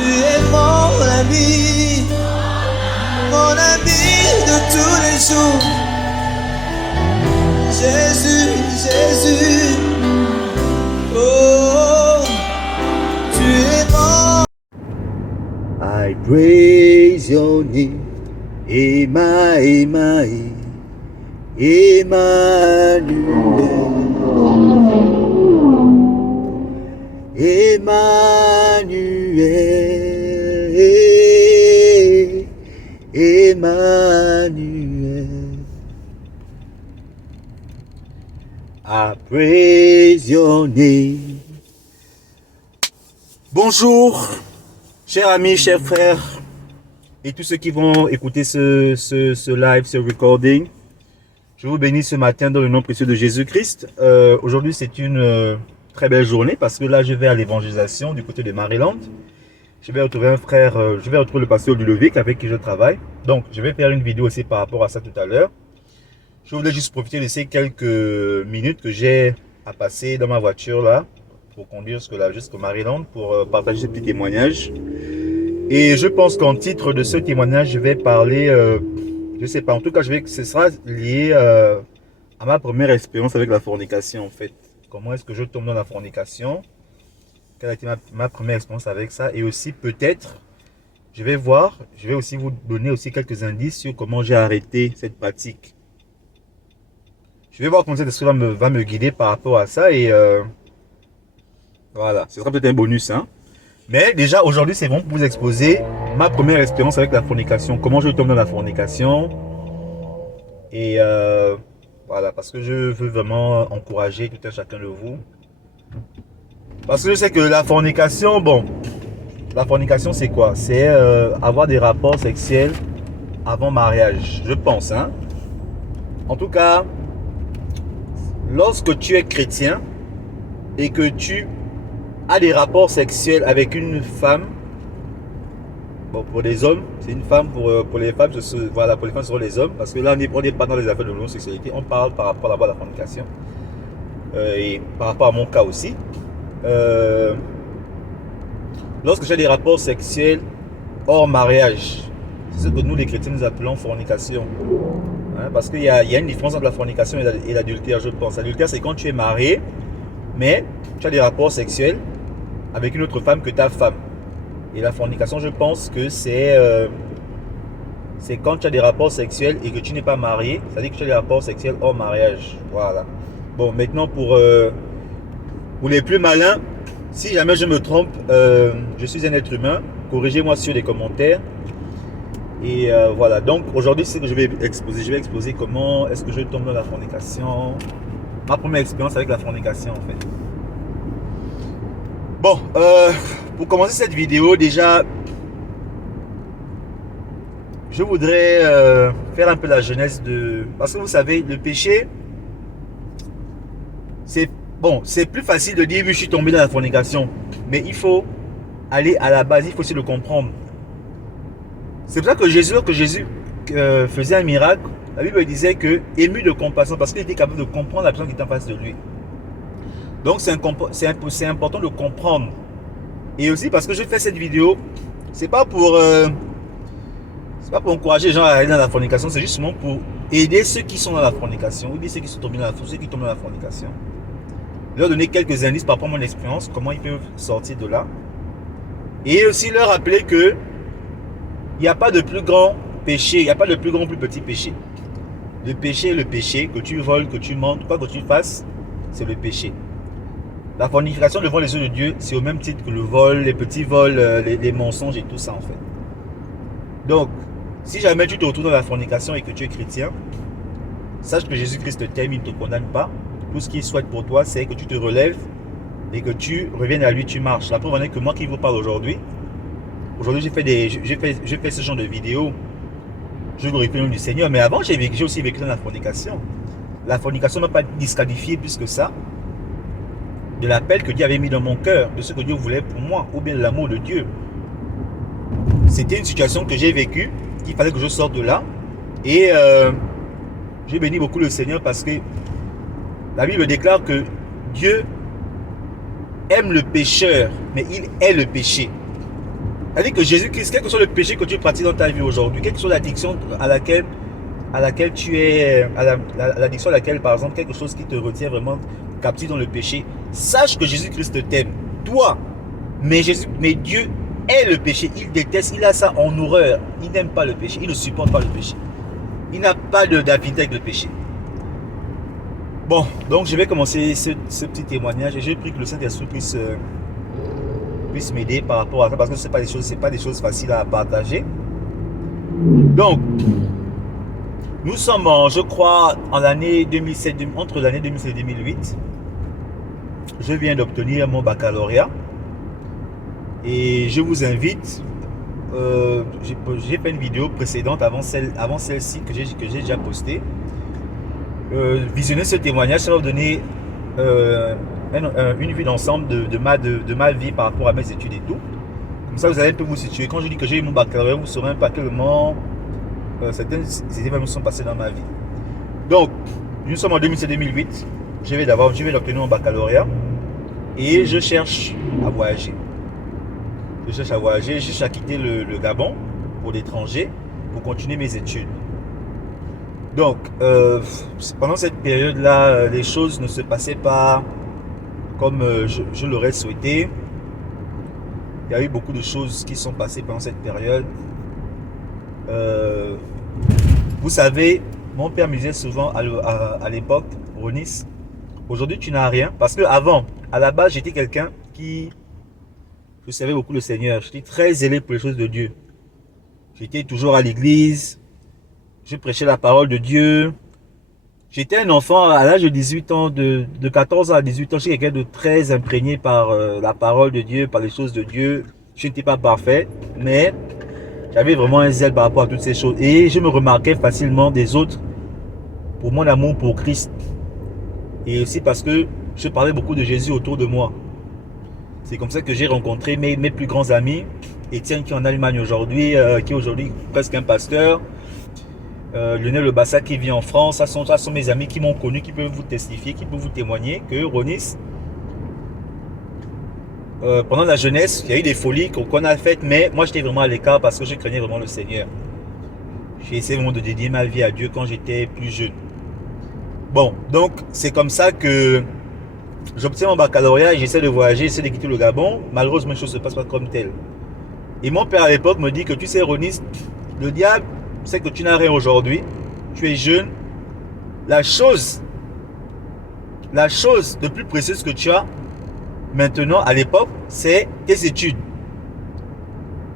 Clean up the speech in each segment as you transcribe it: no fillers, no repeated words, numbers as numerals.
es mon ami de tous les jours. Jésus, Jésus, oh, tu es mon. I praise your name, Emmanuel. Emmanuel, I praise your name. Bonjour, chers amis, chers frères, et tous ceux qui vont écouter ce live, ce recording. Je vous bénis ce matin dans le nom précieux de Jésus-Christ. Aujourd'hui, c'est une très belle journée parce que là, je vais à l'évangélisation du côté de Maryland. Je vais retrouver un frère, je vais retrouver le pasteur Ludovic avec qui je travaille. Donc, je vais faire une vidéo aussi par rapport à ça tout à l'heure. Je voulais juste profiter de ces quelques minutes que j'ai à passer dans ma voiture là pour conduire jusqu'au Maryland pour partager ce petit témoignage. Et je pense qu'en titre de ce témoignage, je vais parler, je sais pas, en tout cas, ce sera lié à ma première expérience avec la fornication en fait. Comment est-ce que je tombe dans la fornication? Quelle a été ma première expérience avec ça? Et aussi peut-être, je vais aussi vous donner aussi quelques indices sur comment j'ai arrêté cette pratique. Je vais voir comment cette histoire va me guider par rapport à ça et voilà, ce sera peut-être un bonus. Hein? Mais déjà aujourd'hui c'est bon pour vous exposer ma première expérience avec la fornication. Comment je tombe dans la fornication. Et voilà, parce que je veux vraiment encourager tout un chacun de vous. Parce que je sais que la fornication, bon, la fornication c'est quoi? C'est avoir des rapports sexuels avant mariage, je pense. Hein? En tout cas, lorsque tu es chrétien et que tu as des rapports sexuels avec une femme, bon, pour les hommes, c'est une femme, pour les femmes, voilà, pour les femmes, ce sont les hommes, parce que là, on n'est pas dans les affaires de l'homosexualité, on parle par rapport à la fornication, et par rapport à mon cas aussi. Lorsque j'ai des rapports sexuels hors mariage, c'est ce que nous les chrétiens nous appelons fornication. Hein, parce qu'il y a une différence entre la fornication et l'adultère, je pense. L'adultère, c'est quand tu es marié, mais tu as des rapports sexuels avec une autre femme que ta femme. Et la fornication, je pense que c'est quand tu as des rapports sexuels et que tu n'es pas marié, c'est-à-dire que tu as des rapports sexuels hors mariage. Voilà. Bon, maintenant pour les plus malins, si jamais je me trompe, je suis un être humain, corrigez-moi sur les commentaires. Et voilà, donc aujourd'hui c'est ce que je vais exposer. Je vais exposer comment est-ce que je tombe dans la fornication. Ma première expérience avec la fornication en fait. Bon, pour commencer cette vidéo, déjà, je voudrais faire un peu la genèse de... Parce que vous savez, le péché, c'est bon, c'est plus facile de dire oui, je suis tombé dans la fornication. Mais il faut aller à la base, il faut aussi le comprendre. C'est pour ça que lorsque Jésus faisait un miracle, la Bible disait que, ému de compassion, parce qu'il était capable de comprendre la personne qui était en face de lui. Donc c'est important de comprendre. Et aussi parce que je fais cette vidéo, c'est pas pour encourager les gens à aller dans la fornication, c'est justement pour aider ceux qui sont dans la fornication, ou bien ceux qui tombent dans la fornication. Leur donner quelques indices par rapport à mon expérience, comment ils peuvent sortir de là. Et aussi leur rappeler que il n'y a pas de plus grand péché, il n'y a pas de plus grand ou plus petit péché. Le péché est le péché, que tu voles, que tu mentes, quoi que tu fasses, c'est le péché. La fornication devant les yeux de Dieu, c'est au même titre que le vol, les petits vols, les mensonges et tout ça en fait. Donc, si jamais tu te retrouves dans la fornication et que tu es chrétien, sache que Jésus-Christ t'aime, il ne te condamne pas. Tout ce qu'il souhaite pour toi, c'est que tu te relèves et que tu reviennes à lui, tu marches. La preuve en est que moi qui vous parle aujourd'hui, j'ai fait ce genre de vidéos. Je glorifie le nom du Seigneur. Mais avant, j'ai aussi vécu dans la fornication. La fornication ne m'a pas disqualifié plus que ça de l'appel que Dieu avait mis dans mon cœur, de ce que Dieu voulait pour moi, ou bien de l'amour de Dieu. C'était une situation que j'ai vécue, qu'il fallait que je sorte de là. Et j'ai béni beaucoup le Seigneur parce que la Bible déclare que Dieu aime le pécheur, mais il est le péché. C'est-à-dire que Jésus-Christ, quel que soit le péché que tu pratiques dans ta vie aujourd'hui, quelle que soit l'addiction à laquelle tu es, l'addiction à laquelle, par exemple, quelque chose qui te retient vraiment captif dans le péché, sache que Jésus-Christ t'aime, toi. Mais Dieu est le péché, il déteste, il a ça en horreur. Il n'aime pas le péché, il ne supporte pas le péché. Il n'a pas d'affinité avec le péché. Bon, donc je vais commencer ce petit témoignage et j'ai pris que le Saint-Esprit puisse m'aider par rapport à ça parce que ce n'est pas des choses faciles à partager. Donc, nous sommes, je crois, en l'année 2007, entre l'année 2007 et 2008. Je viens d'obtenir mon baccalauréat et je vous invite. J'ai fait une vidéo précédente avant celle-ci que j'ai déjà postée. Visionner ce témoignage, ça va vous donner une vue d'ensemble de ma vie par rapport à mes études et tout. Comme ça, vous allez un peu vous situer. Quand je dis que j'ai eu mon baccalauréat, vous saurez un peu à quel moment certains événements sont passés dans ma vie. Donc, nous sommes en 2007-2008. Je vais d'obtenir mon baccalauréat et je cherche à voyager. Je cherche à quitter le Gabon pour l'étranger pour continuer mes études. Donc, pendant cette période-là, les choses ne se passaient pas comme je l'aurais souhaité. Il y a eu beaucoup de choses qui sont passées pendant cette période. Vous savez, mon père me disait souvent à l'époque, Ronis, aujourd'hui tu n'as rien. Parce que avant, à la base, j'étais quelqu'un qui... Je servais beaucoup le Seigneur. J'étais très zélé pour les choses de Dieu. J'étais toujours à l'église. Je prêchais la parole de Dieu. J'étais un enfant à l'âge de 18 ans, de 14 ans à 18 ans. J'étais quelqu'un de très imprégné par la parole de Dieu, par les choses de Dieu. Je n'étais pas parfait, mais j'avais vraiment un zèle par rapport à toutes ces choses. Et je me remarquais facilement des autres pour mon amour pour Christ. Et aussi parce que je parlais beaucoup de Jésus autour de moi. C'est comme ça que j'ai rencontré mes plus grands amis. Étienne qui est en Allemagne aujourd'hui, qui est aujourd'hui presque un pasteur. Lionel Le Bassa qui vit en France. Ça sont mes amis qui m'ont connu, qui peuvent vous testifier, qui peuvent vous témoigner que Ronis, pendant la jeunesse, il y a eu des folies qu'on a faites, mais moi j'étais vraiment à l'écart parce que je craignais vraiment le Seigneur. J'ai essayé vraiment de dédier ma vie à Dieu quand j'étais plus jeune. Bon, donc c'est comme ça que j'obtiens mon baccalauréat et j'essaie de voyager, j'essaie de quitter le Gabon. Malheureusement, les choses ne se passent pas comme tel. Et mon père à l'époque me dit que tu sais, Ronis, le diable sait que tu n'as rien aujourd'hui. Tu es jeune. La chose de plus précieuse que tu as maintenant à l'époque, c'est tes études.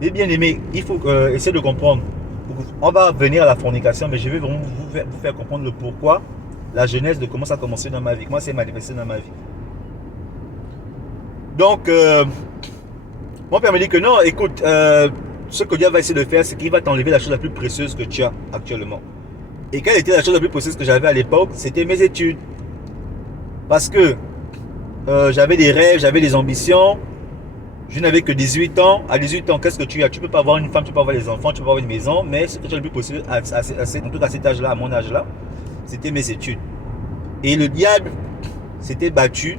Et bien aimé, il faut essayer de comprendre. On va venir à la fornication, mais je vais vraiment vous faire comprendre le pourquoi la jeunesse de comment ça a commencé dans ma vie, comment c'est manifesté dans ma vie. Donc, mon père me dit que non, écoute, ce que Dieu va essayer de faire, c'est qu'il va t'enlever la chose la plus précieuse que tu as actuellement. Et quelle était la chose la plus précieuse que j'avais à l'époque? C'était mes études. Parce que j'avais des rêves, j'avais des ambitions. Je n'avais que 18 ans. À 18 ans, qu'est-ce que tu as? Tu ne peux pas avoir une femme, tu ne peux pas avoir des enfants, tu ne peux pas avoir une maison. Mais ce que tu as le plus possible, en tout cas à cet âge-là, à mon âge-là, c'était mes études. Et le diable s'était battu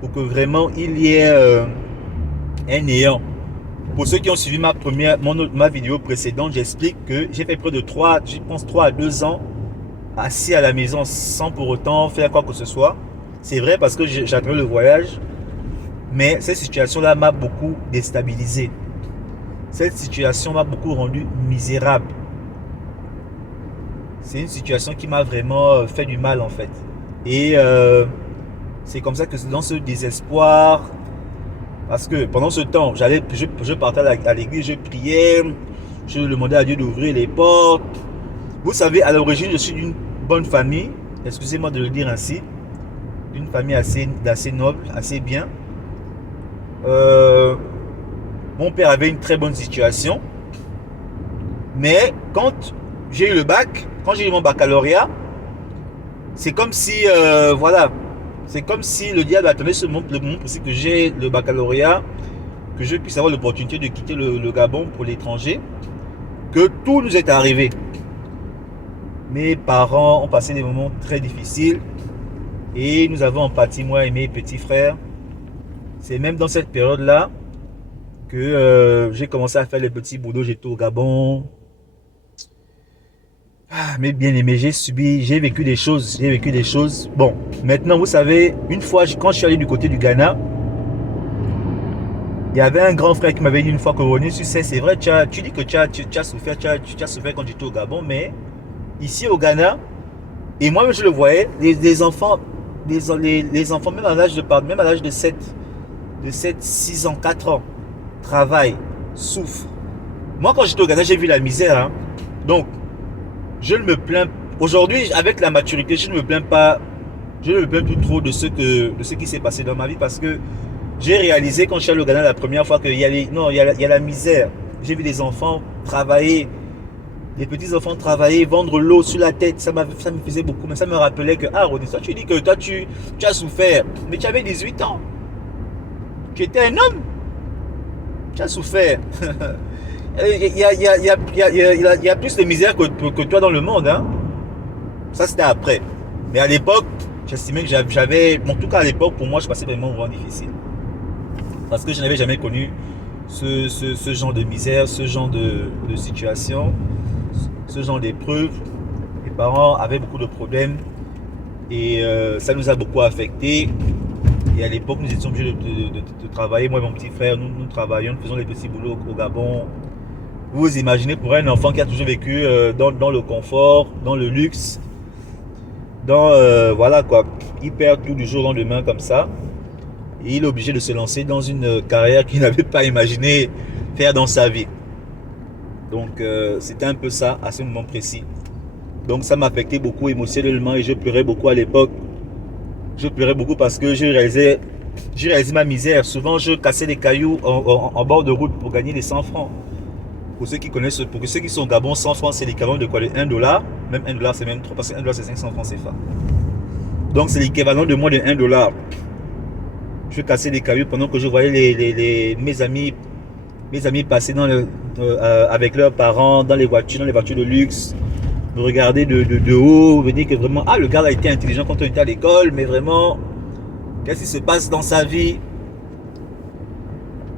pour que vraiment il y ait un néant. Pour ceux qui ont suivi ma vidéo précédente, j'explique que j'ai fait près de 3 à 2 ans assis à la maison sans pour autant faire quoi que ce soit. C'est vrai parce que j'attendais le voyage, mais cette situation-là m'a beaucoup déstabilisé. Cette situation m'a beaucoup rendu misérable. C'est une situation qui m'a vraiment fait du mal en fait. Et c'est comme ça que dans ce désespoir, parce que pendant ce temps, je partais à l'église, je priais, je demandais à Dieu d'ouvrir les portes. Vous savez, à l'origine, je suis d'une bonne famille, excusez-moi de le dire ainsi, d'une famille assez noble, assez bien. Mon père avait une très bonne situation, mais quand j'ai eu le bac, quand j'ai eu mon baccalauréat, c'est comme si, voilà, c'est comme si le diable attendait le moment possible que j'ai le baccalauréat, que je puisse avoir l'opportunité de quitter le Gabon pour l'étranger, que tout nous est arrivé. Mes parents ont passé des moments très difficiles et nous avons en pâti, moi et mes petits frères. C'est même dans cette période-là que j'ai commencé à faire les petits boulots, j'étais au Gabon. Ah, mais bien aimé, j'ai vécu des choses, j'ai vécu des choses. Bon, maintenant, vous savez, une fois, quand je suis allé du côté du Ghana, il y avait un grand frère qui m'avait dit une fois que revenu sur scène, c'est vrai, tu dis que tu as souffert, tu as souffert quand j'étais au Gabon, mais ici au Ghana, et moi-même je le voyais, les enfants, les enfants, même à l'âge de 7 6 ans, 4 ans, travaillent, souffrent. Moi, quand j'étais au Ghana, j'ai vu la misère. Hein. Donc, je ne me plains. Aujourd'hui, avec la maturité, je ne me plains pas. Je ne me plains plus trop de ce qui s'est passé dans ma vie parce que j'ai réalisé quand je suis allé au Ghana la première fois qu'il y a non, il y a la misère. J'ai vu des enfants travailler, des petits enfants travailler, vendre l'eau sur la tête. Ça me faisait beaucoup. Mais ça me rappelait que, ah, Rodi, toi, tu dis que toi, tu as souffert. Mais tu avais 18 ans. Tu étais un homme. Tu as souffert. Il y a plus de misère que toi dans le monde. Hein. Ça, c'était après. Mais à l'époque, j'estimais que j'avais... En tout cas, à l'époque, pour moi, je passais vraiment un moment difficile. Parce que je n'avais jamais connu ce genre de misère, ce genre de situation, ce genre d'épreuve. Mes parents avaient beaucoup de problèmes et ça nous a beaucoup affectés. Et à l'époque, nous étions obligés de travailler. Moi et mon petit frère, nous travaillions, nous faisons les petits boulots au Gabon. Vous imaginez pour un enfant qui a toujours vécu dans le confort, dans le luxe, voilà quoi, il perd tout du jour au lendemain comme ça. Et il est obligé de se lancer dans une carrière qu'il n'avait pas imaginé faire dans sa vie. Donc c'était un peu ça à ce moment précis. Donc ça m'affectait beaucoup émotionnellement et je pleurais beaucoup à l'époque. Je pleurais beaucoup parce que j'ai réalisé ma misère. Souvent je cassais des cailloux en bord de route pour gagner des 100 francs. Pour ceux qui connaissent, pour ceux qui sont au Gabon, 100 francs c'est l'équivalent de quoi? De 1 dollar. Même 1 dollar c'est même trop parce que 1 dollar c'est 500 francs CFA. Donc c'est l'équivalent de moins de 1 dollar. Je cassais des cailloux pendant que je voyais mes amis passer avec leurs parents dans les voitures de luxe, me regarder de haut, me dire que vraiment, ah, le gars a été intelligent quand on était à l'école, mais vraiment, qu'est-ce qui se passe dans sa vie?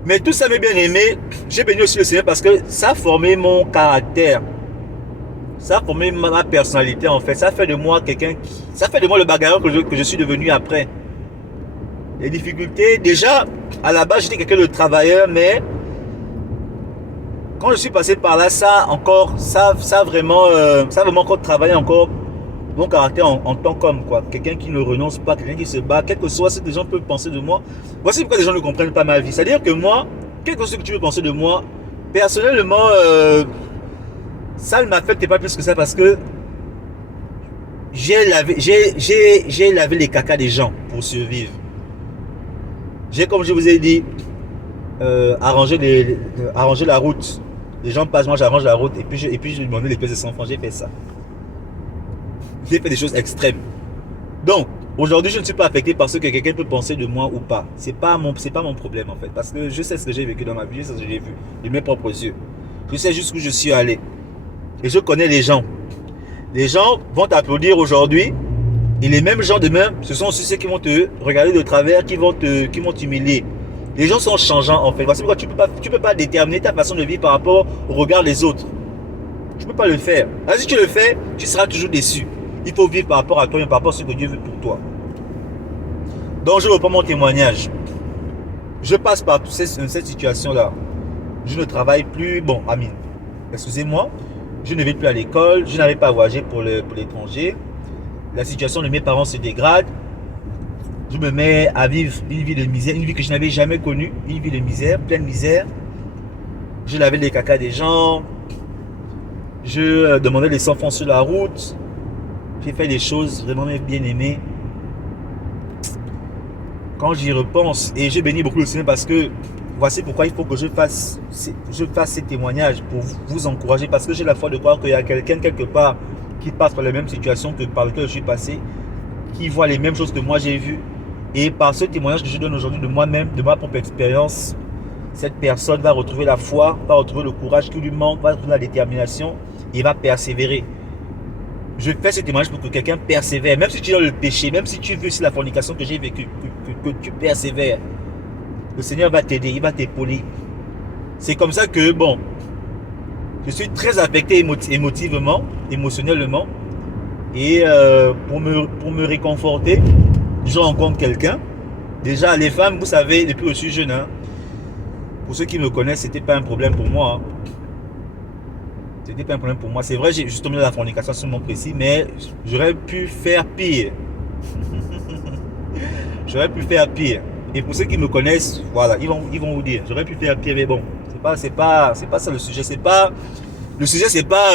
Mais tout ça m'a bien aimé. J'ai béni aussi le Seigneur parce que ça a formé mon caractère. Ça a formé ma personnalité en fait. Ça fait de moi ça fait de moi le bagarreur que je suis devenu après. Les difficultés, déjà, à la base, j'étais quelqu'un de travailleur, mais quand je suis passé par là, ça a vraiment encore travaillé encore mon caractère en tant qu'homme, quoi. Quelqu'un qui ne renonce pas, quelqu'un qui se bat, quel que soit ce que les gens peuvent penser de moi. Voici pourquoi les gens ne comprennent pas ma vie. C'est-à-dire que moi, quel que soit ce que tu veux penser de moi, personnellement, ça ne m'affecte pas plus que ça parce que j'ai lavé les cacas des gens pour survivre. J'ai, comme je vous ai dit, arrangé la route. Les gens passent, moi j'arrange la route et puis je demandais les pièces de 100 francs. J'ai fait ça. J'ai fait des choses extrêmes. Donc, aujourd'hui, je ne suis pas affecté par ce que quelqu'un peut penser de moi ou pas. C'est pas mon problème en fait. Parce que je sais ce que j'ai vécu dans ma vie, je sais ce que j'ai vu de mes propres yeux. Je sais jusqu'où je suis allé. Et je connais les gens. Les gens vont t'applaudir aujourd'hui. Et les mêmes gens demain, ce sont aussi ceux qui vont te regarder de travers, qui vont t'humilier. Les gens sont changeants en fait. Voici pourquoi tu peux pas déterminer ta façon de vivre par rapport au regard des autres. Tu peux pas le faire. Si tu le fais, tu seras toujours déçu. Il faut vivre par rapport à toi et par rapport à ce que Dieu veut pour toi. Donc je reprends mon témoignage. Je passe par cette situation-là. Je ne travaille plus. Bon, Amine, excusez-moi. Je ne vais plus à l'école. Je n'avais pas voyagé pour l'étranger. La situation de mes parents se dégrade. Je me mets à vivre une vie de misère, une vie que je n'avais jamais connue, une vie de misère, pleine misère. Je lavais les cacas des gens. Je demandais les 100 francs sur la route. J'ai fait des choses vraiment bien aimées. Quand j'y repense, et je bénis beaucoup le Seigneur parce que voici pourquoi il faut que je fasse ces témoignages pour vous encourager, parce que j'ai la foi de croire qu'il y a quelqu'un quelque part qui passe par les mêmes situations que par lesquelles je suis passé, qui voit les mêmes choses que moi j'ai vues. Et par ce témoignage que je donne aujourd'hui de moi-même, de ma propre expérience, cette personne va retrouver la foi, va retrouver le courage qui lui manque, va retrouver la détermination et va persévérer. Je fais ce témoignage pour que quelqu'un persévère, même si tu es dans le péché, même si tu veux sur la fornication que j'ai vécue, que tu persévères. Le Seigneur va t'aider, il va t'épauler. C'est comme ça que, bon, je suis très affecté émotivement, émotionnellement. Et pour me réconforter, je rencontre quelqu'un. Déjà, les femmes, vous savez, depuis que je suis jeune, hein, pour ceux qui me connaissent, c'était pas un problème pour moi. Hein. C'était pas un problème pour moi. C'est vrai, j'ai juste tombé dans la fornication sur mon précis, mais j'aurais pu faire pire. J'aurais pu faire pire. Et pour ceux qui me connaissent, voilà, ils vont vous dire, j'aurais pu faire pire, mais bon, c'est pas ça le sujet. Le sujet, c'est pas,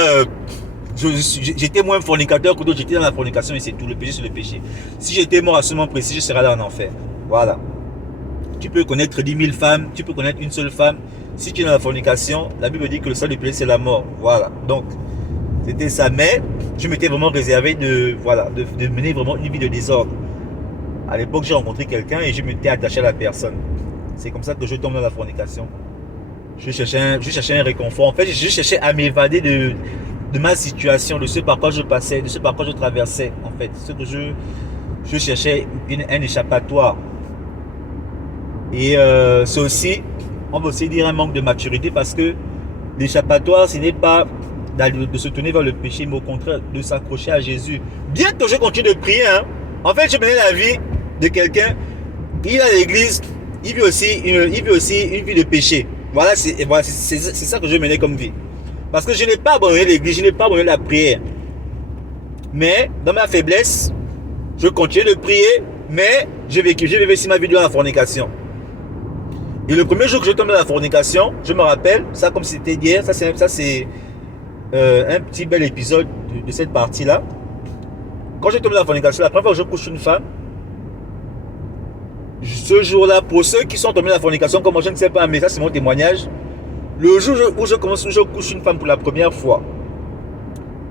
j'étais moins fornicateur que d'autres, j'étais dans la fornication et c'est tout, le péché c'est le péché. Si j'étais mort à ce moment précis, je serais là en enfer. Voilà. Tu peux connaître 10 000 femmes, tu peux connaître une seule femme. Si tu es dans la fornication, la Bible dit que le seul du péché c'est la mort. Voilà. Donc, c'était ça. Mais je m'étais vraiment réservé de mener vraiment une vie de désordre. À l'époque, j'ai rencontré quelqu'un et je m'étais attaché à la personne. C'est comme ça que je tombe dans la fornication. Je cherchais un réconfort. En fait, je cherchais à m'évader de ma situation, de ce par quoi je passais, de ce par quoi je traversais. En fait, ce que je cherchais un échappatoire. Et c'est aussi, on va aussi dire un manque de maturité parce que l'échappatoire, ce n'est pas de se tourner vers le péché, mais au contraire de s'accrocher à Jésus. Bien que je continue de prier, hein, en fait, je menais la vie de quelqu'un, il est à l'église, il vit aussi une vie de péché. Voilà, c'est ça que je menais comme vie. Parce que je n'ai pas abandonné l'église, je n'ai pas abandonné la prière. Mais dans ma faiblesse, je continue de prier, mais j'ai vécu aussi ma vie dans la fornication. Et le premier jour que je tombe dans la fornication, je me rappelle, ça comme c'était hier, ça c'est un petit bel épisode de cette partie-là. Quand je tombe dans la fornication, la première fois que je couche une femme, ce jour-là, pour ceux qui sont tombés dans la fornication, comme moi je ne sais pas, mais ça c'est mon témoignage, le jour où je couche une femme pour la première fois,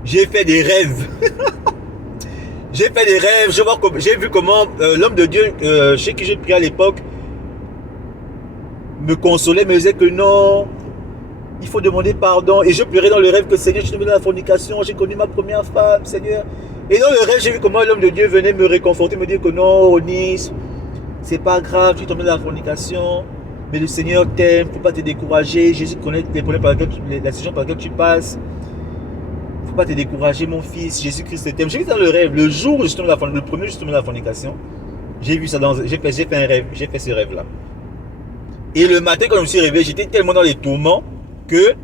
j'ai fait des rêves. J'ai fait des rêves, j'ai vu comment l'homme de Dieu, chez qui j'ai prié à l'époque, me consolait, me disait que non, il faut demander pardon. Et je pleurais dans le rêve que Seigneur, je suis tombé dans la fornication, j'ai connu ma première femme, Seigneur. Et dans le rêve, j'ai vu comment l'homme de Dieu venait me réconforter, me dire que non, Onis, c'est pas grave, tu es tombé dans la fornication, mais le Seigneur t'aime, il ne faut pas te décourager. Jésus connaît les problèmes la situation par laquelle tu passes. Il ne faut pas te décourager, mon fils, Jésus-Christ t'aime. J'ai vu dans le rêve, le jour où je suis tombé dans la fornication, le premier jour où je suis tombé dans la fornication, j'ai vu ça, j'ai fait un rêve, j'ai fait ce rêve-là. Et le matin, quand je me suis réveillé, j'étais tellement dans les tourments que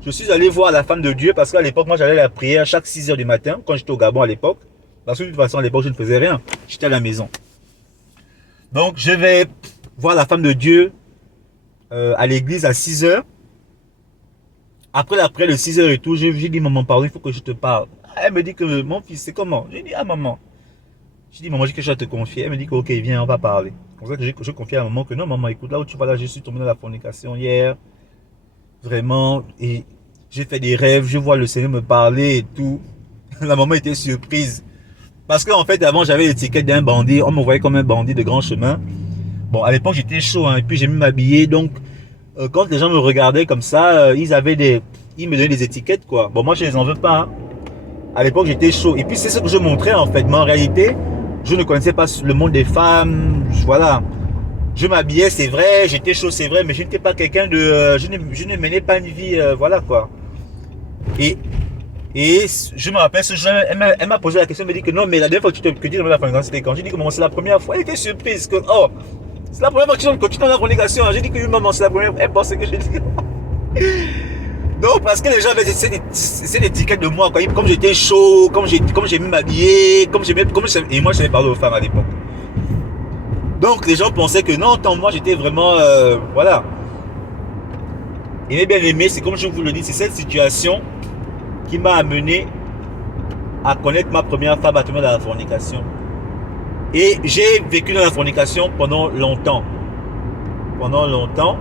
je suis allé voir la femme de Dieu parce qu'à l'époque, moi, j'allais à la prière chaque 6 h du matin quand j'étais au Gabon à l'époque. Parce que de toute façon, à l'époque, je ne faisais rien. J'étais à la maison. Donc, je vais voir la femme de Dieu à l'église à 6 h. Après la prière de 6 h et tout, j'ai dit, maman, pardon, il faut que je te parle. Elle me dit que mon fils, c'est comment? J'ai dit, ah, maman. J'ai dit, maman, j'ai quelque chose à te confier. Elle me dit que, ok, viens, on va parler. C'est pour ça que je confie à maman que non, maman, écoute, là où tu vas, là, je suis tombé dans la fornication hier. Vraiment. Et j'ai fait des rêves, je vois le Seigneur me parler et tout. La maman était surprise. Parce qu'en fait, avant, j'avais l'étiquette d'un bandit. On me voyait comme un bandit de grand chemin. Bon, à l'époque, j'étais chaud, hein, et puis j'ai mis m'habiller. Donc, quand les gens me regardaient comme ça, ils me donnaient des étiquettes, quoi. Bon, moi, je les en veux pas. Hein. À l'époque, j'étais chaud. Et puis, c'est ce que je montrais, en fait. Mais en réalité, je ne connaissais pas le monde des femmes. Voilà. Je m'habillais, c'est vrai. J'étais chaud, c'est vrai. Mais je n'étais pas quelqu'un de... je ne menais pas une vie... voilà, quoi. Et je me rappelle ce jour, elle m'a posé la question, elle m'a dit que non, mais la dernière fois que tu t'es dans la fornication, c'était quand? J'ai dit que maman, c'est la première fois. Elle était surprise que, oh, c'est la première fois que tu es dans la fornication. J'ai dit que oui, maman, c'est la première fois. Elle pensait que j'ai dit. Donc, parce que les gens avaient cette étiquette de moi, quoi. Comme j'étais chaud, comme j'ai mis m'habiller, et moi, je savais parler aux femmes à l'époque. Donc, les gens pensaient que non, tant moi, j'étais vraiment, voilà. Et mes bien-aimés, c'est comme je vous le dis, c'est cette situation qui m'a amené à connaître ma première femme à tomber dans la fornication. Et j'ai vécu dans la fornication pendant longtemps. Pendant longtemps.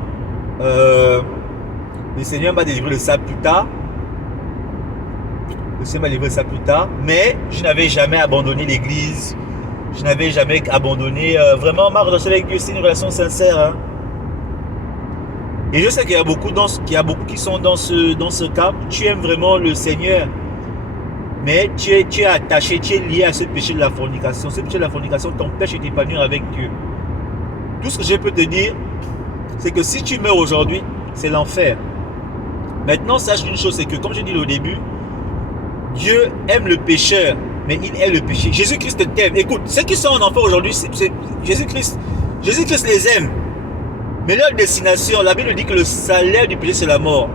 Le Seigneur m'a délivré de ça plus tard. Le Seigneur m'a délivré de ça plus tard. Mais je n'avais jamais abandonné l'église. Je n'avais jamais abandonné. Vraiment, ma relation avec Dieu, c'est une relation sincère. Hein. Et je sais qu'il y a beaucoup qui sont dans ce cas. Tu aimes vraiment le Seigneur. Mais tu es attaché, tu es lié à ce péché de la fornication. Ce péché de la fornication t'empêche de t'épanouir avec Dieu. Tout ce que je peux te dire, c'est que si tu meurs aujourd'hui, c'est l'enfer. Maintenant, sache une chose, c'est que comme je dis au début, Dieu aime le pécheur, mais il aime le péché. Jésus-Christ t'aime. Écoute, ceux qui sont en enfer aujourd'hui, c'est Jésus-Christ. Jésus-Christ les aime. Mais leur destination, la Bible dit que le salaire du péché, c'est la mort.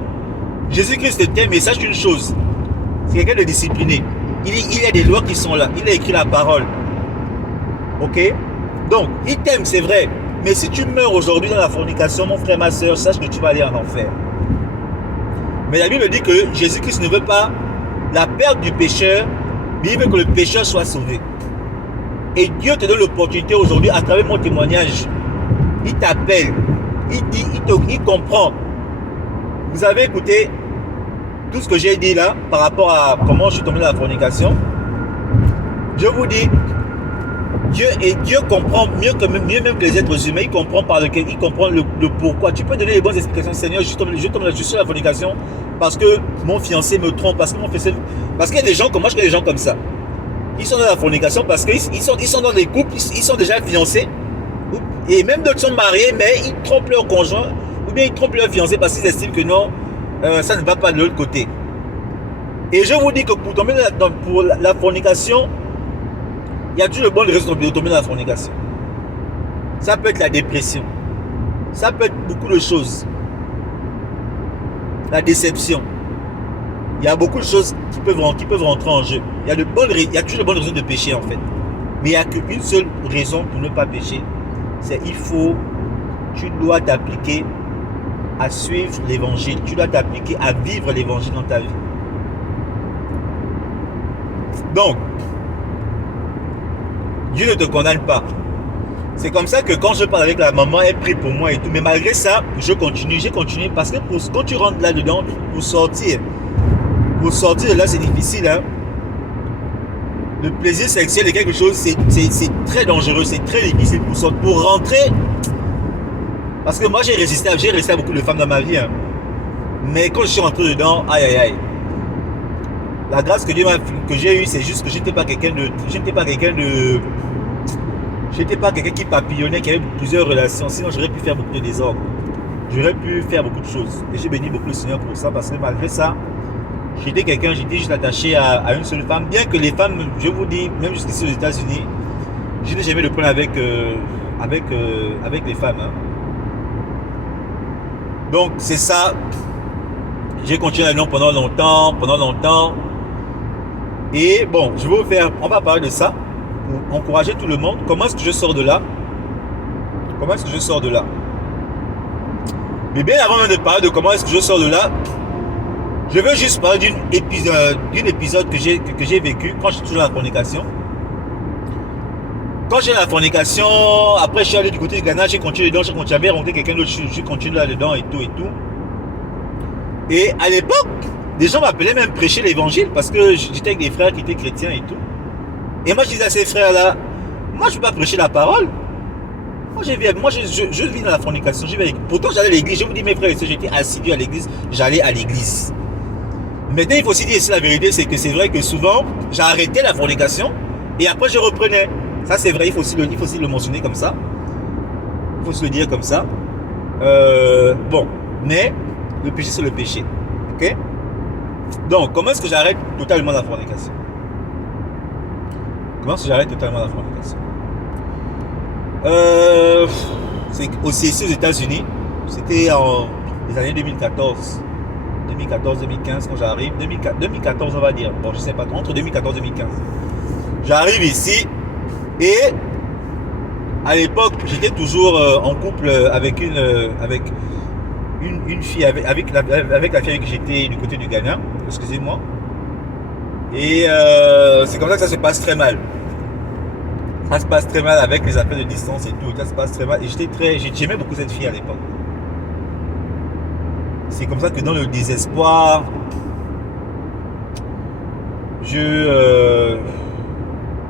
Jésus-Christ t'aime, mais sache une chose, c'est quelqu'un de discipliné. Il y a des lois qui sont là. Il a écrit la parole. Ok? Donc, il t'aime, c'est vrai. Mais si tu meurs aujourd'hui dans la fornication, mon frère, ma soeur, sache que tu vas aller en enfer. Mais la Bible dit que Jésus-Christ ne veut pas la perte du pécheur, mais il veut que le pécheur soit sauvé. Et Dieu te donne l'opportunité aujourd'hui, à travers mon témoignage. Il t'appelle, il dit, il comprend. Vous avez écouté tout ce que j'ai dit là, par rapport à comment je suis tombé dans la fornication. Je vous dis, Dieu comprend mieux même que les êtres humains. Il comprend il comprend le pourquoi. Tu peux donner les bonnes explications. Seigneur, je suis la fornication parce que mon fiancé me trompe, parce qu'il y a des gens comme moi, je connais des gens comme ça. Ils sont dans la fornication parce qu'ils sont dans des couples, ils sont déjà fiancés. Et même d'autres sont mariés, mais ils trompent leur conjoint, ou bien ils trompent leur fiancé parce qu'ils estiment que non, ça ne va pas de l'autre côté. Et je vous dis que pour tomber pour la fornication, il y a toujours de bonnes raisons de tomber dans la fornication. Ça peut être la dépression. Ça peut être beaucoup de choses. La déception. Il y a beaucoup de choses qui peuvent rentrer en jeu. Il y a toujours de bonnes raisons de pécher en fait. Mais il n'y a qu'une seule raison pour ne pas pécher. C'est tu dois t'appliquer à suivre l'évangile. Tu dois t'appliquer à vivre l'évangile dans ta vie. Donc, Dieu ne te condamne pas. C'est comme ça que quand je parle avec la maman, elle prie pour moi et tout. Mais malgré ça, j'ai continué parce que quand tu rentres là-dedans, pour sortir de là, c'est difficile. Hein? Le plaisir sexuel est quelque chose, c'est très dangereux, c'est très difficile pour rentrer. Parce que moi, j'ai résisté à beaucoup de femmes dans ma vie. Hein? Mais quand je suis rentré dedans, aïe aïe aïe. La grâce que j'ai eue, c'est juste que j'étais pas quelqu'un qui papillonnait, qui avait plusieurs relations. Sinon, j'aurais pu faire beaucoup de désordre. J'aurais pu faire beaucoup de choses. Et j'ai béni beaucoup le Seigneur pour ça, parce que malgré ça, j'étais juste attaché à une seule femme. Bien que les femmes, je vous dis, même jusqu'ici aux États-Unis, je n'ai jamais de problème avec les femmes. Hein. Donc, c'est ça. J'ai continué là-dedans pendant longtemps. Et bon, on va parler de ça pour encourager tout le monde. Comment est-ce que je sors de là? Mais bien avant même de parler de comment est-ce que je sors de là, je veux juste parler d'un épisode que j'ai vécu quand j'étais toujours dans la fornication. Quand j'étais dans la fornication, après je suis allé du côté du Ghana, j'ai continué dedans, j'avais rencontré quelqu'un d'autre, j'ai continué là-dedans et tout. Et à l'époque, des gens m'appelaient même prêcher l'évangile parce que j'étais avec des frères qui étaient chrétiens et tout. Et moi je disais à ces frères-là, moi je ne peux pas prêcher la parole. Moi je vis dans la fornication, pourtant j'allais à l'église, je vous dis mes frères et sœurs, j'étais assidu à l'église, j'allais à l'église. Maintenant il faut aussi dire ici la vérité, c'est que c'est vrai que souvent j'arrêtais la fornication et après je reprenais. Ça c'est vrai, il faut aussi le mentionner comme ça. Il faut se le dire comme ça. Bon, mais le péché c'est le péché. Ok? Donc, comment est-ce que j'arrête totalement la fornication? C'est aussi aux États-Unis. C'était en les années 2014, 2015 quand j'arrive. 2014 on va dire. Bon, je sais pas, entre 2014 et 2015. J'arrive ici et à l'époque, j'étais toujours en couple avec une fille, avec la fille avec qui j'étais du côté du Ghana, excusez-moi. Et c'est comme ça que ça se passe très mal. Ça se passe très mal avec les affaires de distance et tout. Ça se passe très mal. Et j'aimais beaucoup cette fille à l'époque. C'est comme ça que dans le désespoir,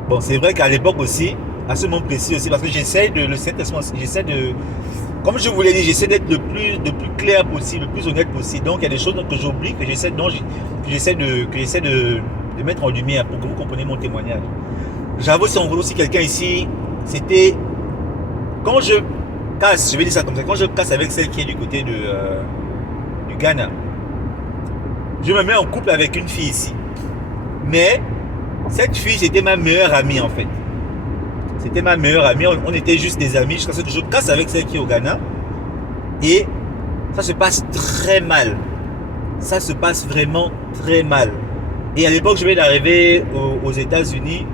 bon, c'est vrai qu'à l'époque aussi, à ce moment précis aussi, parce que comme je vous l'ai dit, j'essaie d'être le plus clair possible, le plus honnête possible. Donc il y a des choses que j'oublie, que j'essaie de mettre en lumière pour que vous compreniez mon témoignage. J'avoue, si on voit aussi quelqu'un ici, c'était quand je casse, je vais dire ça comme ça, quand je casse avec celle qui est du côté du Ghana. je me mets en couple avec une fille ici. Mais cette fille, c'était ma meilleure amie en fait. C'était ma meilleure amie. On était juste des amis. Je casse avec celle qui est au Ghana. Et ça se passe très mal. Ça se passe vraiment très mal. Et à l'époque, je venais d'arriver aux États-Unis.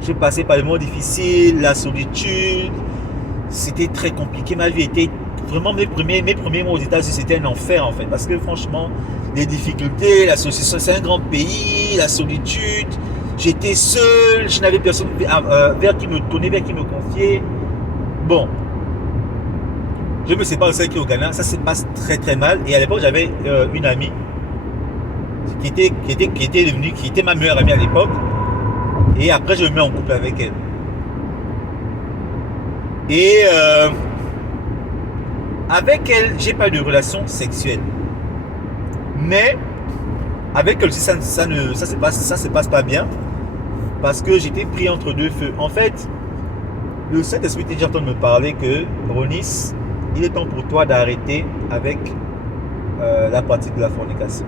Je passais par des moments difficiles, la solitude. C'était très compliqué. Ma vie était vraiment mes premiers mois aux États-Unis, c'était un enfer en fait. Parce que franchement, les difficultés, la société, c'est un grand pays, la solitude. J'étais seul, je n'avais personne vers qui me tourner, vers qui me confier. Bon, je me sépare de celle qui est au Ghana, ça se passe très très mal. Et à l'époque, j'avais une amie qui était ma meilleure amie à l'époque. Et après, je me mets en couple avec elle. Et avec elle, j'ai pas eu de relation sexuelle. Mais avec elle aussi, ça se passe pas bien. Parce que j'étais pris entre deux feux. En fait, le Saint-Esprit était déjà en train de me parler que Ronis, il est temps pour toi d'arrêter avec la pratique de la fornication.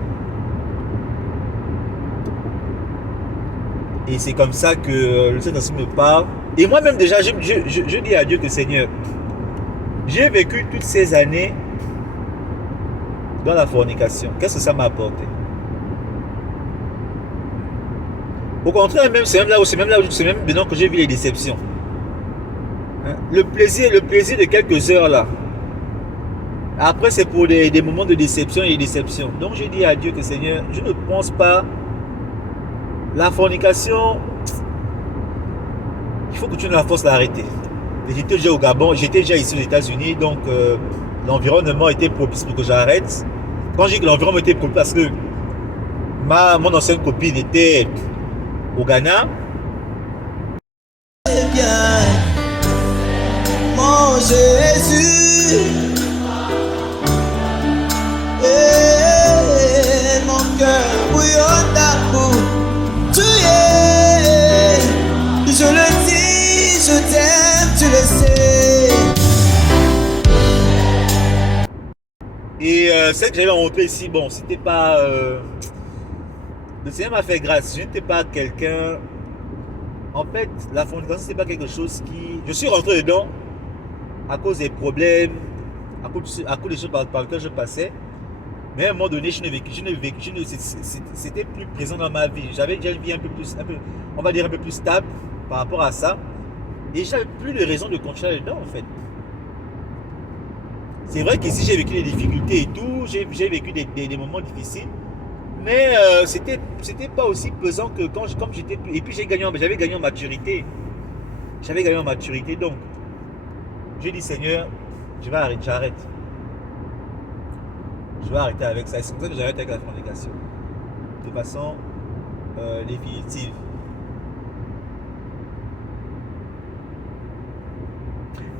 Et c'est comme ça que le Saint-Esprit me parle. Et moi-même déjà, je dis à Dieu que Seigneur, j'ai vécu toutes ces années dans la fornication. Qu'est-ce que ça m'a apporté? Au contraire, même c'est même là où c'est même maintenant que j'ai vu les déceptions. Le plaisir de quelques heures là. Après, c'est pour des moments de déception et de déception. Donc, j'ai dit à Dieu que Seigneur, je ne pense pas. La fornication, il faut que tu nous la forces d'arrêter. J'étais déjà au Gabon, j'étais déjà ici aux États-Unis, donc l'environnement était propice pour que j'arrête. Quand je dis que l'environnement était propice, parce que mon ancienne copine était au Ghana. Eh bien, mon Jésus, et mon cœur bouillonne d'amour. Tu es, je le dis, je t'aime, tu le sais. Et celle que j'avais rencontrée ici, bon, c'était pas... le Seigneur m'a fait grâce. Je n'étais pas quelqu'un... En fait, la fornication, c'est pas quelque chose qui... Je suis rentré dedans à cause des problèmes, à cause des choses par lesquelles je passais. Mais à un moment donné, c'était plus présent dans ma vie. J'avais déjà une vie on va dire un peu plus stable par rapport à ça. Et j'avais plus de raison de continuer dedans en fait. C'est vrai qu'ici j'ai vécu des difficultés et tout, j'ai vécu des moments difficiles. Mais c'était pas aussi pesant que comme j'étais. Et puis j'avais gagné en maturité. J'avais gagné en maturité. Donc, j'ai dit Seigneur, j'arrête. Je vais arrêter avec ça. C'est comme ça que j'arrête avec la fornication. De façon définitive.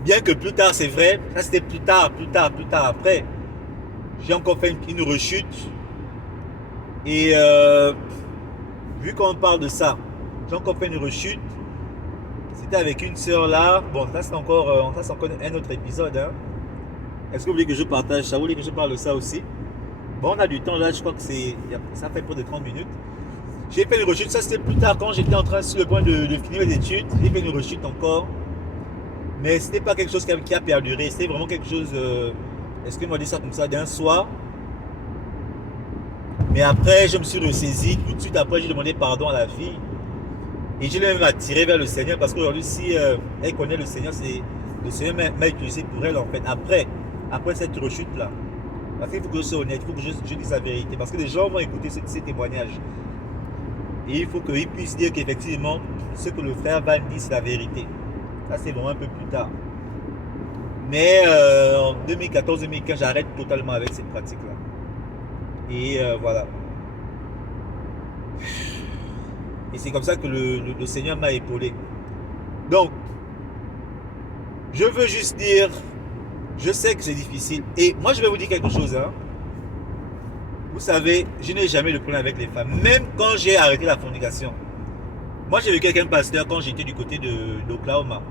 Bien que plus tard, c'est vrai, ça c'était plus tard après. J'ai encore fait une rechute. Et vu qu'on parle de ça, j'ai encore fait une rechute. C'était avec une sœur là. Bon, ça c'est encore un autre épisode. Hein. Est-ce que vous voulez que je partage ça? Vous voulez que je parle de ça aussi? Bon, on a du temps là, je crois que ça fait près de 30 minutes. J'ai fait une rechute, ça c'était plus tard quand j'étais sur le point de finir mes études. J'ai fait une rechute encore. Mais ce n'était pas quelque chose qui a perduré. C'était vraiment quelque chose, est-ce que moi dit ça comme ça, d'un soir. Mais après, je me suis ressaisi. Tout de suite après, j'ai demandé pardon à la fille. Et je l'ai même attiré vers le Seigneur parce qu'aujourd'hui, si elle connaît le Seigneur, le Seigneur m'a utilisé pour elle en fait. Après cette rechute-là. Parce qu'il faut que je sois honnête, il faut que je dise la vérité. Parce que les gens vont écouter ces témoignages. Et il faut qu'ils puissent dire qu'effectivement, ce que le frère Van dit, c'est la vérité. Ça, c'est vraiment un peu plus tard. Mais en 2014-2015, j'arrête totalement avec cette pratique-là. Et voilà. Et c'est comme ça que le Seigneur m'a épaulé. Donc, je veux juste dire, je sais que c'est difficile. Et moi, je vais vous dire quelque chose. Hein. Vous savez, je n'ai jamais de problème avec les femmes. Même quand j'ai arrêté la fornication. Moi, j'ai vécu avec un pasteur quand j'étais du côté d'Oklahoma.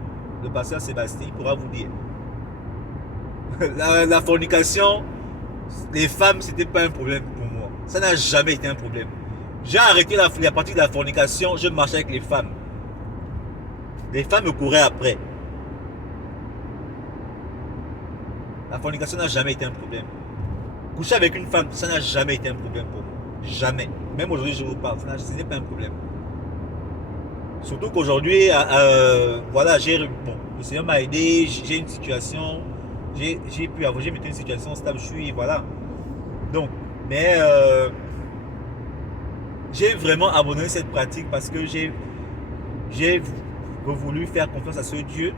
Le pasteur Sébastien, il pourra vous dire. La fornication, les femmes, c'était pas un problème pour moi. Ça n'a jamais été un problème. J'ai arrêté la partie de la fornication, je marchais avec les femmes. Les femmes me couraient après. La fornication n'a jamais été un problème. Coucher avec une femme, ça n'a jamais été un problème pour moi. Jamais. Même aujourd'hui, je vous parle, ce n'est pas un problème. Surtout qu'aujourd'hui, voilà, bon, le Seigneur m'a aidé, j'ai une situation, j'ai mis une situation stable, je suis, voilà. Donc, mais j'ai vraiment abandonné cette pratique parce que j'ai voulu faire confiance à ce Dieu.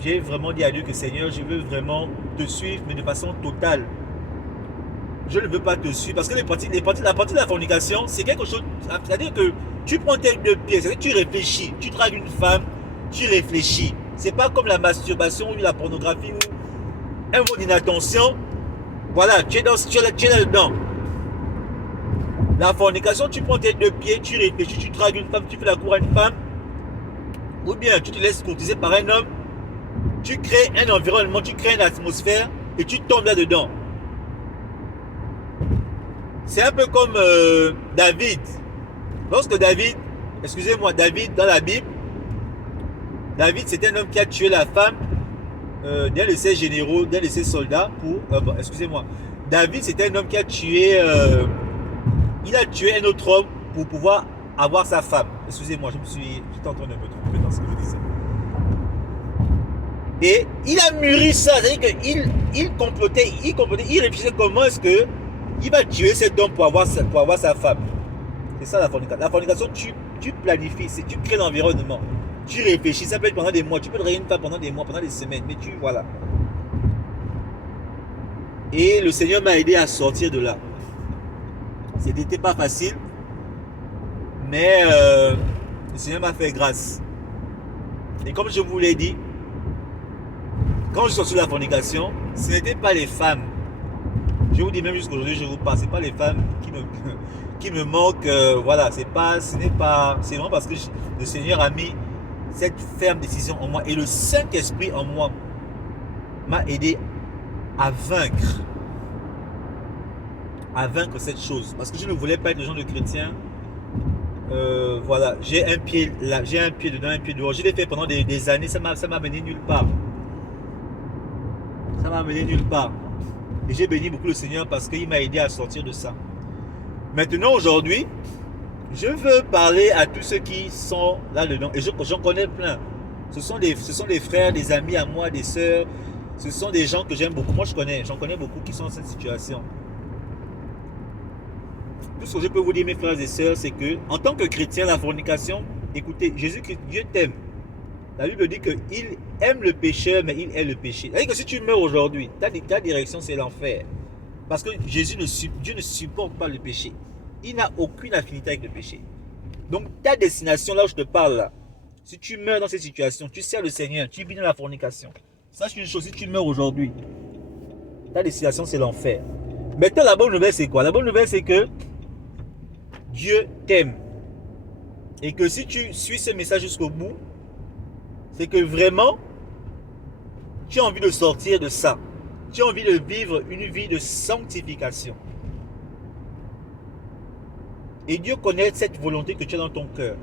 J'ai vraiment dit à Dieu que Seigneur, je veux vraiment te suivre, mais de façon totale. Je ne veux pas te suivre parce que la partie de la fornication, c'est quelque chose, c'est-à-dire que tu prends tes deux pieds, c'est-à-dire que tu réfléchis, tu dragues une femme, tu réfléchis. C'est pas comme la masturbation ou la pornographie où un mot d'inattention, voilà, tu es là-dedans. La fornication, tu prends tes deux pieds, tu réfléchis, tu dragues une femme, tu fais la cour à une femme, ou bien tu te laisses courtiser par un homme, tu crées un environnement, tu crées une atmosphère et tu tombes là-dedans. C'est un peu comme David. Lorsque David, dans la Bible, David c'était un homme qui a tué la femme d'un de ses généraux, d'un de ses soldats David c'était un homme qui a tué, il a tué un autre homme pour pouvoir avoir sa femme. Excusez-moi, j'étais en train de me tromper dans ce que je disais. Et il a mûri ça, c'est-à-dire qu'il complotait, il réfléchissait comment est-ce que il va tuer cet homme pour avoir sa femme. C'est ça la fornication. La fornication, tu planifies, tu crées l'environnement. Tu réfléchis, ça peut être pendant des mois. Tu peux draguer une femme pendant des mois, pendant des semaines, mais voilà. Et le Seigneur m'a aidé à sortir de là. C'était pas facile, mais le Seigneur m'a fait grâce. Et comme je vous l'ai dit, quand je suis sorti de la fornication, ce n'était pas les femmes. Je vous dis même jusqu'aujourd'hui, je vous parle, ce n'est pas les femmes qui me manquent. Voilà, c'est vraiment parce que le Seigneur a mis cette ferme décision en moi et le Saint-Esprit en moi m'a aidé à vaincre cette chose. Parce que je ne voulais pas être le genre de chrétien. Voilà, j'ai un pied là, j'ai un pied dedans, un pied dehors. Je l'ai fait pendant des années, ça m'a mené nulle part. Ça m'a mené nulle part. Et j'ai béni beaucoup le Seigneur parce qu'il m'a aidé à sortir de ça. Maintenant, aujourd'hui, je veux parler à tous ceux qui sont là-dedans. Et j'en connais plein. Ce sont des frères, des amis à moi, des sœurs. Ce sont des gens que j'aime beaucoup. Moi, j'en connais beaucoup qui sont dans cette situation. Tout ce que je peux vous dire, mes frères et sœurs, c'est que, en tant que chrétien, la fornication, écoutez, Jésus-Christ, Dieu t'aime. La Bible dit qu'il aime le pécheur, mais il est le péché. C'est-à-dire que si tu meurs aujourd'hui, ta direction, c'est l'enfer. Parce que Dieu ne supporte pas le péché. Il n'a aucune affinité avec le péché. Donc, ta destination, là où je te parle, là, si tu meurs dans cette situation, tu sers le Seigneur, tu vis dans la fornication. Sache une chose, si tu meurs aujourd'hui, ta destination, c'est l'enfer. Maintenant, la bonne nouvelle, c'est quoi? La bonne nouvelle, c'est que Dieu t'aime. Et que si tu suis ce message jusqu'au bout, c'est que vraiment, tu as envie de sortir de ça. Tu as envie de vivre une vie de sanctification. Et Dieu connaît cette volonté que tu as dans ton cœur.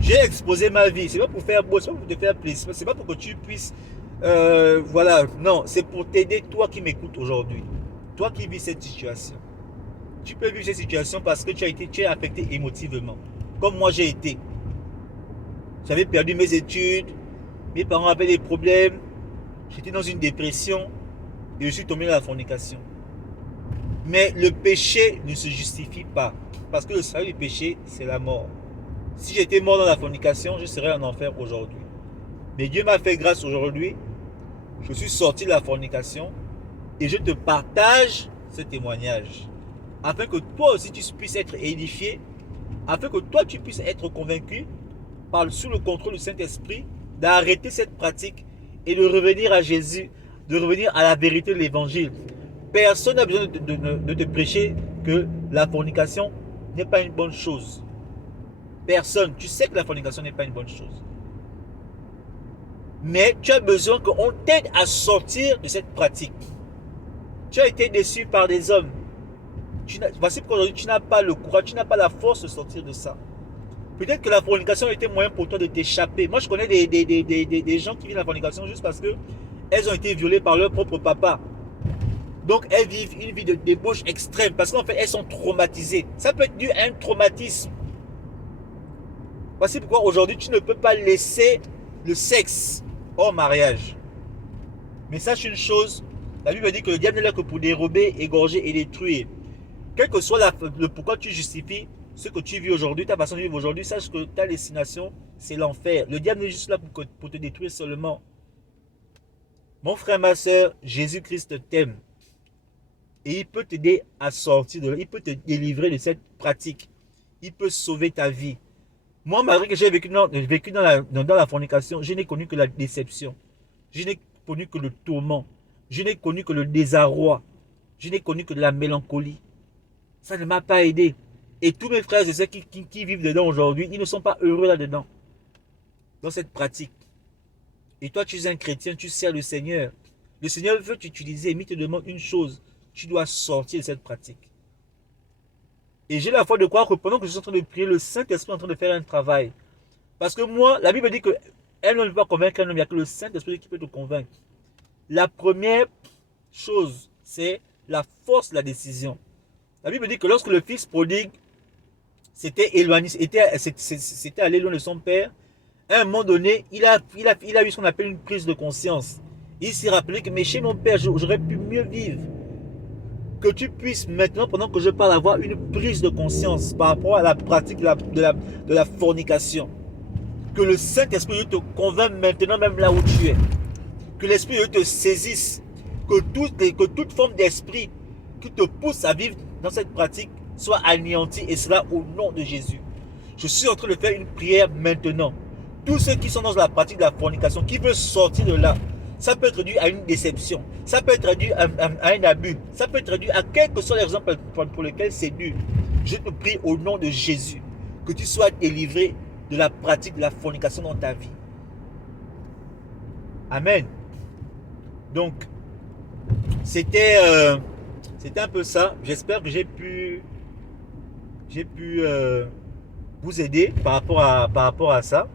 J'ai exposé ma vie. Ce n'est pas pour faire beau, ce n'est pas pour te faire plaisir. Ce n'est pas pour que tu puisses... voilà, non, c'est pour t'aider, toi qui m'écoutes aujourd'hui. Toi qui vis cette situation. Tu peux vivre cette situation parce que tu es affecté émotivement. Comme moi j'ai été. J'avais perdu mes études, mes parents avaient des problèmes, j'étais dans une dépression et je suis tombé dans la fornication. Mais le péché ne se justifie pas parce que le salaire du péché, c'est la mort. Si j'étais mort dans la fornication, je serais en enfer aujourd'hui. Mais Dieu m'a fait grâce aujourd'hui, je suis sorti de la fornication et je te partage ce témoignage afin que toi aussi tu puisses être édifié, afin que toi tu puisses être convaincu sous le contrôle du Saint-Esprit, d'arrêter cette pratique et de revenir à Jésus, de revenir à la vérité de l'Évangile. Personne n'a besoin de te prêcher que la fornication n'est pas une bonne chose. Personne. Tu sais que la fornication n'est pas une bonne chose. Mais tu as besoin qu'on t'aide à sortir de cette pratique. Tu as été déçu par des hommes. Voici pourquoi aujourd'hui tu n'as pas le courage, tu n'as pas la force de sortir de ça. Peut-être que la fornication était moyen pour toi de t'échapper. Moi, je connais des gens qui vivent la fornication juste parce que elles ont été violées par leur propre papa. Donc, elles vivent une vie de débauche extrême parce qu'en fait, elles sont traumatisées. Ça peut être dû à un traumatisme. Voici pourquoi aujourd'hui, tu ne peux pas laisser le sexe hors mariage. Mais sache une chose, la Bible dit que le diable n'est là que pour dérober, égorger et détruire. Quel que soit le pourquoi tu justifies ce que tu vis aujourd'hui, ta façon de vivre aujourd'hui, sache que ta destination, c'est l'enfer. Le diable n'est juste là pour te détruire seulement. Mon frère, ma soeur, Jésus-Christ t'aime. Et il peut t'aider à sortir de là. Il peut te délivrer de cette pratique. Il peut sauver ta vie. Moi, malgré que j'ai vécu dans la fornication, je n'ai connu que la déception. Je n'ai connu que le tourment. Je n'ai connu que le désarroi. Je n'ai connu que de la mélancolie. Ça ne m'a pas aidé. Et tous mes frères et sœurs qui vivent dedans aujourd'hui, ils ne sont pas heureux là-dedans. Dans cette pratique. Et toi, tu es un chrétien, tu sers le Seigneur. Le Seigneur veut t'utiliser, mais il te demande une chose. Tu dois sortir de cette pratique. Et j'ai la foi de croire que pendant que je suis en train de prier, le Saint-Esprit est en train de faire un travail. Parce que moi, la Bible dit que elle ne peut pas convaincre un homme, il n'y a que le Saint-Esprit qui peut te convaincre. La première chose, c'est la force de la décision. La Bible dit que lorsque le fils prodigue s'était éloigné, c'était allé loin de son père, à un moment donné, il a eu ce qu'on appelle une prise de conscience. Il s'est rappelé que mais chez mon père, j'aurais pu mieux vivre. Que tu puisses maintenant, pendant que je parle, avoir une prise de conscience par rapport à la pratique de la fornication. Que le Saint-Esprit te convainc maintenant même là où tu es. Que l'Esprit te saisisse. Que toute forme d'esprit qui te pousse à vivre dans cette pratique soit anéantie. Et cela au nom de Jésus. Je suis en train de faire une prière maintenant. Tous ceux qui sont dans la pratique de la fornication, qui veulent sortir de là, ça peut être dû à une déception, ça peut être dû à un abus, ça peut être dû à quel que soit l'exemple pour lequel c'est dû. Je te prie au nom de Jésus que tu sois délivré de la pratique de la fornication dans ta vie. Amen. Donc, c'était un peu ça. J'espère que j'ai pu vous aider par rapport à ça.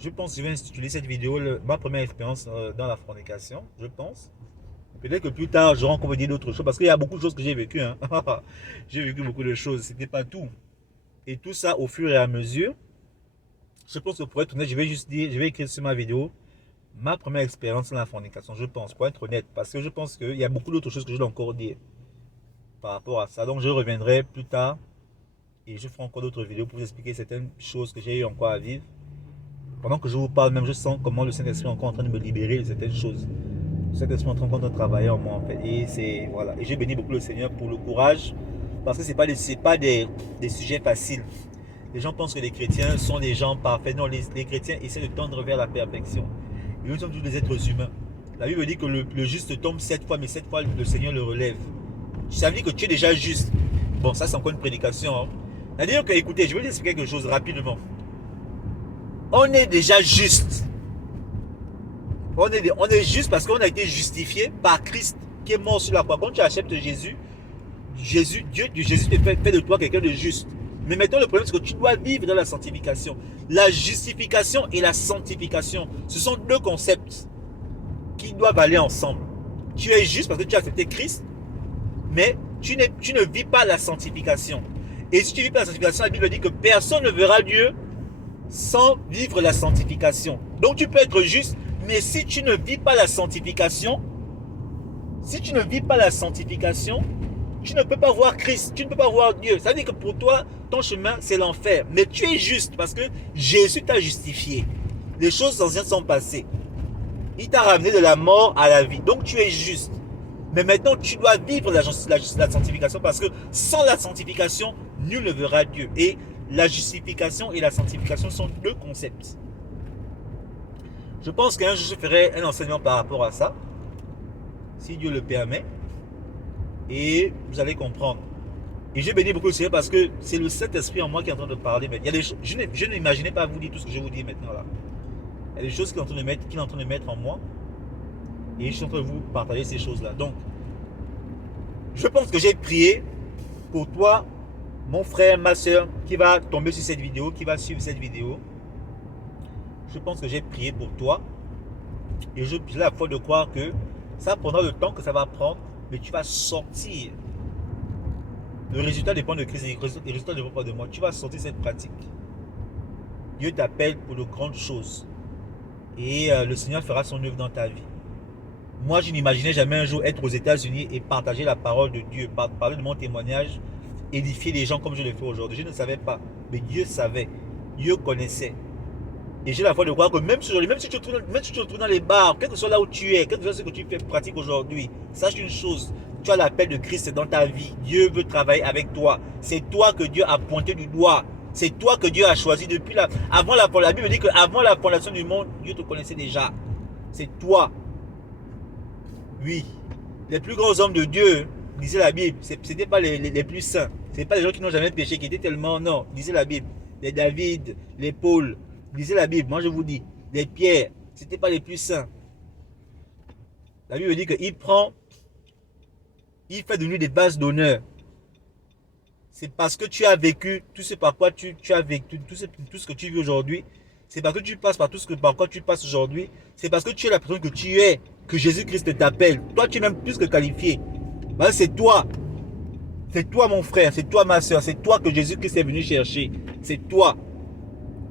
Je pense que je vais intituler cette vidéo ma première expérience dans la fornication, je pense. Peut-être que plus tard, j'aurai encore dire d'autres choses, parce qu'il y a beaucoup de choses que j'ai vécues. Hein. J'ai vécu beaucoup de choses, ce n'était pas tout. Et tout ça, au fur et à mesure, je pense que pour être honnête, je vais écrire sur ma vidéo ma première expérience dans la fornication, je pense, pour être honnête. Parce que je pense qu'il y a beaucoup d'autres choses que je dois encore dire par rapport à ça. Donc je reviendrai plus tard et je ferai encore d'autres vidéos pour vous expliquer certaines choses que j'ai eu encore à vivre. Pendant que je vous parle, même je sens comment le Saint-Esprit est encore en train de me libérer de certaines choses. Le Saint-Esprit est encore en train de travailler en moi en fait. Et c'est voilà. Et j'ai béni beaucoup le Seigneur pour le courage. Parce que ce n'est pas des sujets faciles. Les gens pensent que les chrétiens sont des gens parfaits. Non, les chrétiens essaient de tendre vers la perfection. Et nous sommes tous des êtres humains. La Bible dit que le juste tombe 7 fois, mais 7 fois le Seigneur le relève. Ça veut dire que tu es déjà juste. Bon, ça c'est encore une prédication. Hein. C'est-à-dire que, écoutez, je vais vous expliquer quelque chose rapidement. On est déjà juste. On est juste parce qu'on a été justifié par Christ qui est mort sur la croix. Quand tu acceptes Jésus te fait de toi quelqu'un de juste. Mais maintenant, le problème, c'est que tu dois vivre dans la sanctification. La justification et la sanctification, ce sont deux concepts qui doivent aller ensemble. Tu es juste parce que tu as accepté Christ, mais tu ne vis pas la sanctification. Et si tu ne vis pas la sanctification, la Bible dit que personne ne verra Dieu sans vivre la sanctification. Donc tu peux être juste, mais si tu ne vis pas la sanctification, tu ne peux pas voir Christ, tu ne peux pas voir Dieu. Ça veut dire que pour toi, ton chemin, c'est l'enfer. Mais tu es juste parce que Jésus t'a justifié. Les choses anciennes sont passées. Il t'a ramené de la mort à la vie. Donc tu es juste. Mais maintenant, tu dois vivre la sanctification parce que sans la sanctification, nul ne verra Dieu. Et la justification et la sanctification sont deux concepts. Je pense qu'un jour, je ferai un enseignement par rapport à ça, si Dieu le permet, et vous allez comprendre. Et j'ai béni beaucoup le Seigneur parce que c'est le Saint-Esprit en moi qui est en train de parler. Mais il y a des choses, je n'imaginais pas vous dire tout ce que je vous dis maintenant là. Il y a des choses qu'il est en train de mettre en moi, et je suis en train de vous partager ces choses-là. Donc, je pense que j'ai prié pour toi, mon frère, ma soeur, qui va tomber sur cette vidéo, qui va suivre cette vidéo. Je pense que j'ai prié pour toi. Et j'ai la foi de croire que ça prendra le temps que ça va prendre, mais tu vas sortir. Le résultat dépend de Christ, le résultat ne dépend pas de moi. Tu vas sortir cette pratique. Dieu t'appelle pour de grandes choses. Et le Seigneur fera son œuvre dans ta vie. Moi, je n'imaginais jamais un jour être aux États-Unis et partager la parole de Dieu, parler de mon témoignage, édifier les gens comme je le fais aujourd'hui. Je ne savais pas, mais Dieu savait. Dieu connaissait. Et j'ai la foi de croire que même si tu te retrouves dans les bars, quel que soit là où tu es, quel que soit ce que tu fais pratique aujourd'hui, sache une chose, tu as l'appel de Christ dans ta vie. Dieu veut travailler avec toi. C'est toi que Dieu a pointé du doigt. C'est toi que Dieu a choisi depuis avant la Bible dit qu'avant la fondation du monde, Dieu te connaissait déjà. C'est toi. Oui. Les plus grands hommes de Dieu, disait la Bible, ce n'étaient pas les plus saints. Ce n'étaient pas les gens qui n'ont jamais péché, qui étaient tellement, non, disait la Bible. Les David, les Paul, lisez la Bible, moi je vous dis, les Pierre, ce n'étaient pas les plus saints. La Bible dit qu'il fait de nous des bases d'honneur. C'est parce que tu as vécu tout ce par quoi tu as vécu, tout ce que tu vis aujourd'hui. C'est parce que tu passes par tout ce par quoi tu passes aujourd'hui. C'est parce que tu es la personne que tu es, que Jésus-Christ t'appelle. Toi, tu es même plus que qualifié. Ben, c'est toi. C'est toi, mon frère. C'est toi, ma soeur. C'est toi que Jésus-Christ est venu chercher. C'est toi.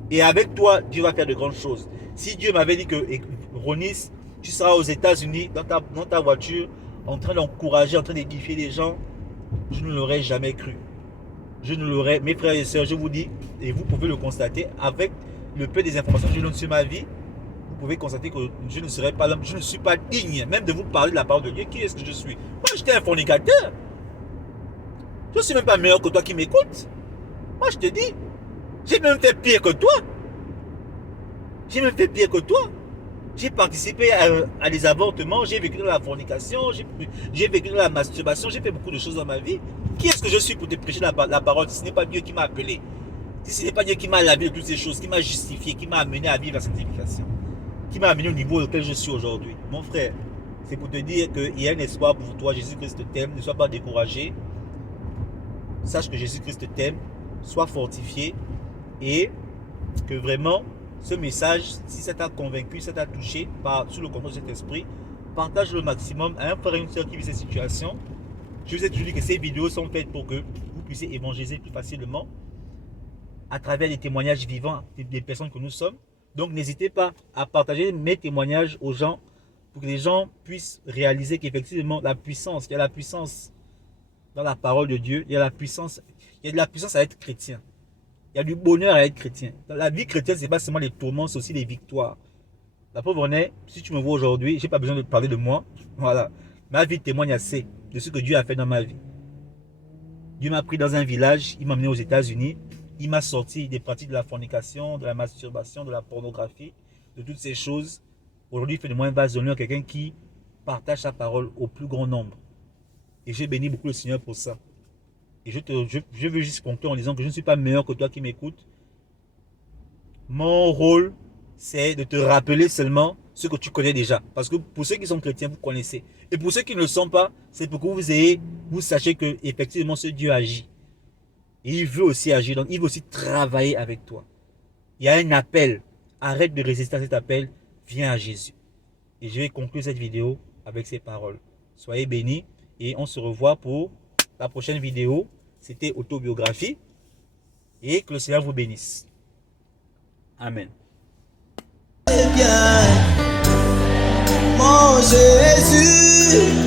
Et avec toi, Dieu va faire de grandes choses. Si Dieu m'avait dit que, Ronis, tu seras aux États-Unis, dans ta voiture, en train d'encourager, en train d'édifier les gens, je ne l'aurais jamais cru. Je ne l'aurais, mes frères et sœurs, je vous dis, et vous pouvez le constater, avec le peu des informations que je donne sur ma vie, vous pouvez constater que je ne serai pas là, je ne suis pas digne, même de vous parler de la parole de Dieu. Qui est-ce que je suis? Moi, j'étais un fornicateur. Je ne suis même pas meilleur que toi qui m'écoutes. Moi, je te dis, j'ai même fait pire que toi. J'ai même fait pire que toi. J'ai participé à des avortements, j'ai vécu dans la fornication, j'ai vécu dans la masturbation, j'ai fait beaucoup de choses dans ma vie. Qui est-ce que je suis pour te prêcher la parole si ce n'est pas Dieu qui m'a appelé? Si ce n'est pas Dieu qui m'a lavé de toutes ces choses, qui m'a justifié, qui m'a amené à vivre la sanctification, qui m'a amené au niveau auquel je suis aujourd'hui. Mon frère, c'est pour te dire qu'il y a un espoir pour toi. Jésus-Christ t'aime, ne sois pas découragé. Sache que Jésus-Christ t'aime, sois fortifié et que vraiment ce message, si ça t'a convaincu, ça t'a touché sous le contrôle de cet esprit, partage le maximum à un frère et une soeur qui vit cette situation. Je vous ai toujours dit que ces vidéos sont faites pour que vous puissiez évangéliser plus facilement à travers les témoignages vivants des personnes que nous sommes. Donc n'hésitez pas à partager mes témoignages aux gens pour que les gens puissent réaliser qu'effectivement il y a la puissance dans la parole de Dieu, il y a de la puissance à être chrétien. Il y a du bonheur à être chrétien. Dans la vie chrétienne, ce n'est pas seulement les tourments, c'est aussi les victoires. La preuve en est, si tu me vois aujourd'hui, je n'ai pas besoin de parler de moi. Voilà. Ma vie témoigne assez de ce que Dieu a fait dans ma vie. Dieu m'a pris dans un village, il m'a amené aux États-Unis, il m'a sorti des pratiques de la fornication, de la masturbation, de la pornographie, de toutes ces choses. Aujourd'hui, il fait de moi un vase d'honneur, quelqu'un qui partage sa parole au plus grand nombre. Et j'ai béni beaucoup le Seigneur pour ça. Et je veux juste conclure en disant que je ne suis pas meilleur que toi qui m'écoutes. Mon rôle, c'est de te rappeler seulement ce que tu connais déjà. Parce que pour ceux qui sont chrétiens, vous connaissez. Et pour ceux qui ne le sont pas, c'est pour que vous sachiez que effectivement ce Dieu agit. Et il veut aussi agir, donc il veut aussi travailler avec toi. Il y a un appel. Arrête de résister à cet appel. Viens à Jésus. Et je vais conclure cette vidéo avec ces paroles. Soyez bénis et on se revoit pour la prochaine vidéo. C'était autobiographie. Et que le Seigneur vous bénisse. Amen. Mon Jésus.